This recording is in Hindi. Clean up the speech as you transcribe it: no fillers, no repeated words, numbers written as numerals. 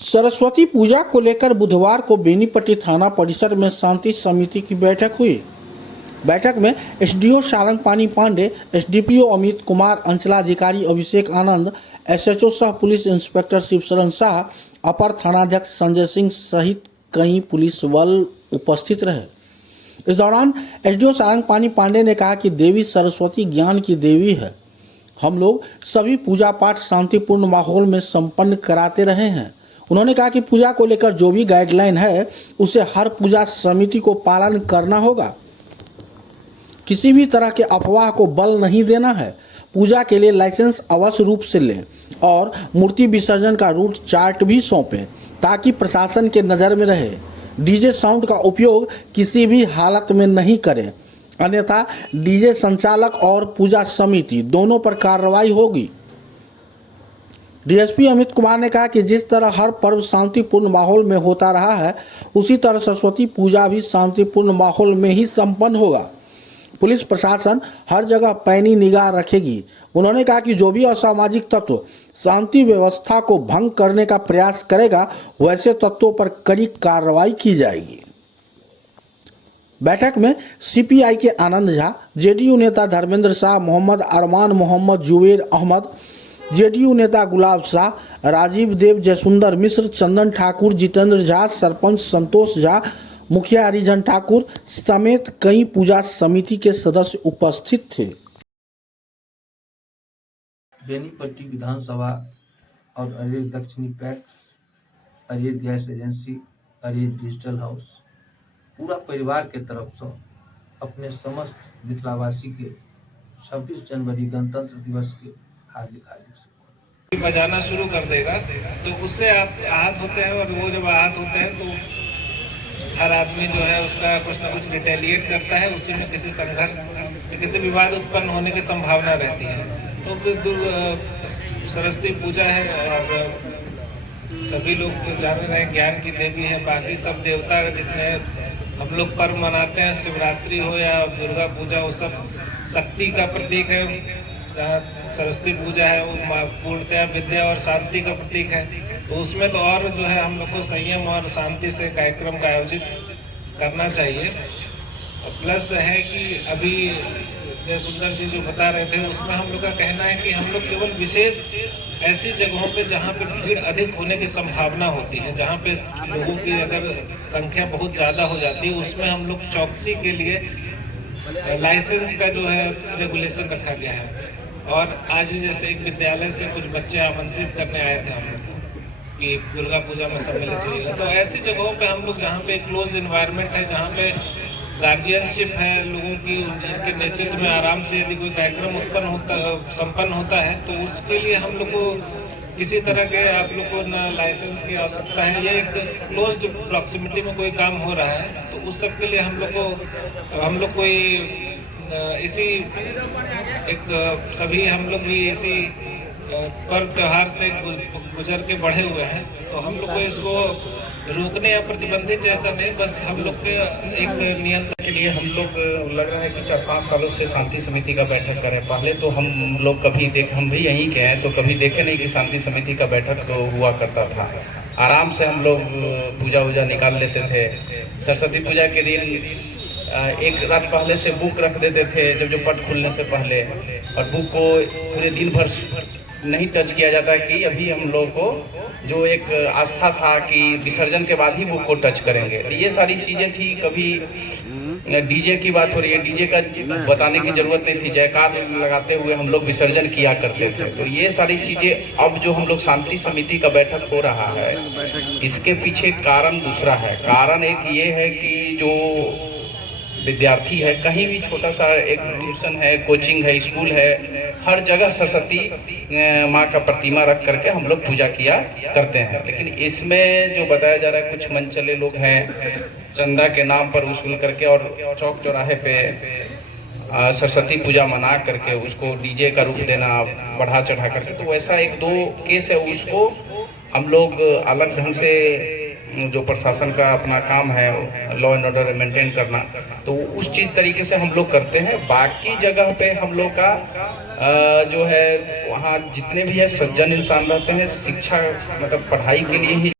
सरस्वती पूजा को लेकर बुधवार को बेनीपट्टी थाना परिसर में शांति समिति की बैठक हुई। बैठक में एसडीओ सारंगपानी पांडे, एसडीपीओ अमित कुमार, अंचलाधिकारी अभिषेक आनंद, एसएचओ सह पुलिस इंस्पेक्टर शिवशरण शाह, अपर थानाध्यक्ष संजय सिंह सहित कई पुलिस बल उपस्थित रहे। इस दौरान एसडीओ सारंगपानी पांडे ने कहा कि देवी सरस्वती ज्ञान की देवी है। हम लोग सभी पूजा पाठ शांतिपूर्ण माहौल में संपन्न कराते रहे हैं। उन्होंने कहा कि पूजा को लेकर जो भी गाइडलाइन है उसे हर पूजा समिति को पालन करना होगा। किसी भी तरह के अफवाह को बल नहीं देना है। पूजा के लिए लाइसेंस अवश्य रूप से लें और मूर्ति विसर्जन का रूट चार्ट भी सौंपें ताकि प्रशासन के नज़र में रहे। डीजे साउंड का उपयोग किसी भी हालत में नहीं करें, अन्यथा डीजे संचालक और पूजा समिति दोनों पर कार्रवाई होगी। डीएसपी अमित कुमार ने कहा कि जिस तरह हर पर्व शांतिपूर्ण माहौल में होता रहा है, उसी तरह सरस्वती पूजा भी शांतिपूर्ण माहौल में ही संपन्न होगा। पुलिस प्रशासन हर जगह पैनी निगाह रखेगी। उन्होंने कहा कि जो भी असामाजिक तत्व शांति व्यवस्था को भंग करने का प्रयास करेगा, वैसे तत्वों पर कड़ी कार्रवाई की जाएगी। बैठक में सीपीआई के आनंद झा, जेडीयू नेता धर्मेंद्र शाह, मोहम्मद अरमान, मोहम्मद जुबेर अहमद, जेडीयू नेता गुलाब शाह, राजीव देव, जयसुंदर मिश्र, चंदन ठाकुर, जितेंद्र झा, सरपंच संतोष झा, मुखिया हरिजन ठाकुर समेत कई पूजा समिति के सदस्य उपस्थित थे। बेनीपट्टी विधानसभा और अरेर दक्षिणी पैक्स, अरेर गैस एजेंसी, अरेर डिजिटल हाउस पूरा परिवार के तरफ से अपने समस्त मिथिलावासी के 26 जनवरी गणतंत्र दिवस के हार्दिक शुभकामनाएं। बजाना शुरू कर देगा तो उससे आप आहत होते हैं, और वो जब आहत होते हैं तो हर आदमी जो है उसका कुछ ना कुछ रिटेलिएट करता है। उसी में किसी संघर्ष, किसी विवाद उत्पन्न होने की संभावना रहती है। तो सरस्वती पूजा है और सभी लोग जान रहे हैं ज्ञान की देवी है। बाकी सब देवता जितने हम लोग पर्व मनाते हैं, शिवरात्रि हो या दुर्गा पूजा, वो सब शक्ति का प्रतीक है। जहाँ सरस्वती पूजा है वो पूर्णतया विद्या और शांति का प्रतीक है। तो उसमें तो और जो है हम लोग को संयम और शांति से कार्यक्रम का आयोजित करना चाहिए। प्लस है कि अभी जय सुंदर जी जो बता रहे थे, उसमें हम लोग का कहना है कि हम लोग केवल विशेष ऐसी जगहों पे जहाँ पे भीड़ अधिक होने की संभावना होती है, जहाँ पे लोगों की अगर संख्या बहुत ज़्यादा हो जाती है, उसमें हम लोग चौकसी के लिए लाइसेंस का जो है रेगुलेशन रखा गया है। और आज जैसे एक विद्यालय से कुछ बच्चे आमंत्रित करने आए थे हम लोग कि दुर्गा पूजा में सम्मिलित होइएगा। तो ऐसी जगहों पे हम लोग जहाँ पे क्लोज्ड एनवायरनमेंट है, जहाँ पे गार्जियनशिप है लोगों की, जिनके नेतृत्व में आराम से यदि कोई कार्यक्रम संपन्न होता है, तो उसके लिए हम लोग को किसी तरह के आप लोग को न लाइसेंस की आवश्यकता है। ये एक क्लोज्ड प्रॉक्सिमिटी में कोई काम हो रहा है, तो उस सब के लिए हम लोग कोई इसी एक सभी हम लोग भी इसी पर्व त्योहार से गुजर के बढ़े हुए हैं। तो हम लोग को इसको रोकने या प्रतिबंधित जैसा नहीं, बस हम लोग के एक नियंत्रण के लिए हम लोग लग रहा है कि 4-5 सालों से शांति समिति का बैठक करें। पहले तो हम लोग हम भी यहीं के हैं, तो कभी देखे नहीं कि शांति समिति का बैठक तो हुआ करता था। आराम से हम लोग पूजा वूजा निकाल लेते थे। सरस्वती पूजा के दिन एक रात पहले से बुक रख देते थे, जो पट खुलने से पहले, और बुक को पूरे दिन भर नहीं टच किया जाता कि अभी हम लोग को जो एक आस्था था कि विसर्जन के बाद ही बुक को टच करेंगे। ये सारी चीज़ें थी। कभी डीजे की बात हो रही है, डीजे का बताने की जरूरत नहीं थी, जयकार लगाते हुए हम लोग विसर्जन किया करते थे। तो ये सारी चीज़ें अब जो हम लोग शांति समिति का बैठक हो रहा है, इसके पीछे कारण दूसरा है। कारण एक ये है कि जो विद्यार्थी है, कहीं भी छोटा सा एक ट्यूशन है, कोचिंग है, स्कूल है, हर जगह सरस्वती माँ का प्रतिमा रख करके हम लोग पूजा किया करते हैं। लेकिन इसमें जो बताया जा रहा है, कुछ मनचले लोग हैं चंदा के नाम पर वसूल करके और चौक चौराहे पे सरस्वती पूजा मना करके उसको डीजे का रूप देना, बढ़ा चढ़ा करके, तो वैसा 1-2 केस है। उसको हम लोग अलग ढंग से, जो प्रशासन का अपना काम है लॉ एंड ऑर्डर मेंटेन करना, तो उस चीज़ तरीके से हम लोग करते हैं। बाकी जगह पे हम लोग का जो है, वहाँ जितने भी है सज्जन इंसान रहते हैं, शिक्षा मतलब पढ़ाई के लिए ही